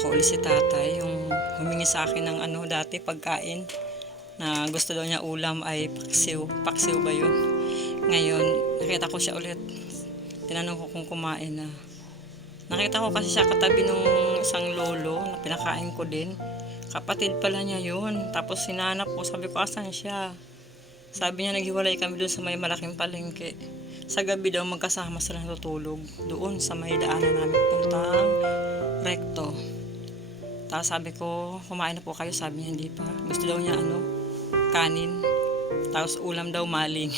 ko ulit si tatay, yung humingi sa akin ng dati pagkain na gusto daw niya ulam ay paksiw. Paksiw ba yun? Ngayon, nakita ko siya ulit. Tinanong ko kung kumain na. Nakita ko kasi siya katabi nung isang lolo na pinakain ko din. Kapatid pala niya yun. Tapos sinanap ko, sabi ko, asan siya? Sabi niya, naghiwalay kami doon sa may malaking palengke. Sa gabi daw magkasama sila natutulog. Doon sa may daanan namin puntang rekto. Tapos sabi ko, kumain na po kayo? Sabi niya, hindi pa. Gusto daw niya kanin. Tapos ulam daw maling.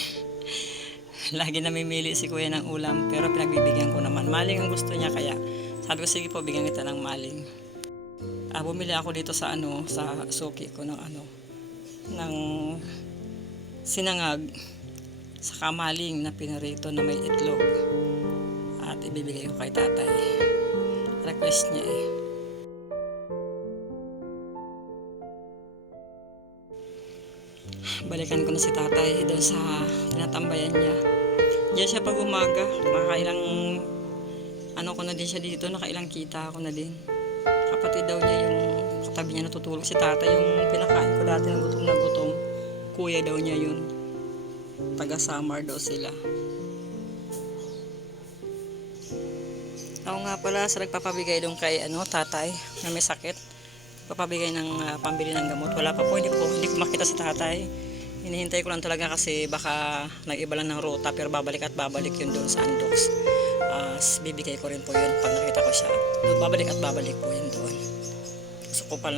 Lagi namimili si kuya ng ulam, pero pinagbibigyan ko naman. Maling ang gusto niya, kaya sabi ko, sige po, bigyan kita ng maling. Bumili ako dito sa sa suki ko ng sinangag sa kamaling na pinarito na may itlog. At ibibigay ko kay tatay. Request niya eh. Balikan ko na si tatay doon sa tinatambayan niya. Diyan siya pag umaga. Nakailang ko na din siya dito. Nakailang kita ako na din. Kapatid daw niya yung katabi niya natutulog. Si tatay yung pinakain ko dati na gutom. Kuya daw niya yun. Taga-Samar daw sila. Ako nga pala sa nagpapabigay doon kay tatay na may sakit. Papabigay ng pambili ng gamot. Wala pa po, hindi ko makita si tatay. Hinihintay ko lang talaga kasi baka nag-iba lang ng ruta, pero babalik at babalik yun doon sa Andox. Bibigay ko rin po yun pag nakita ko siya. Babalik at babalik po yun doon.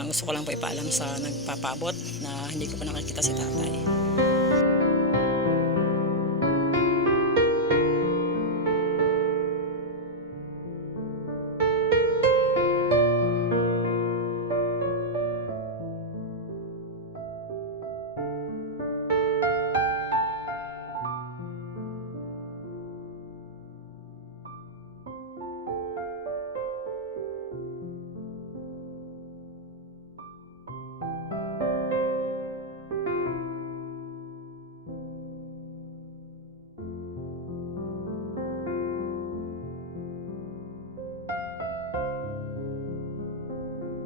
Gusto ko lang po ipaalam sa nagpapabot na hindi ko pa nakikita si tatay.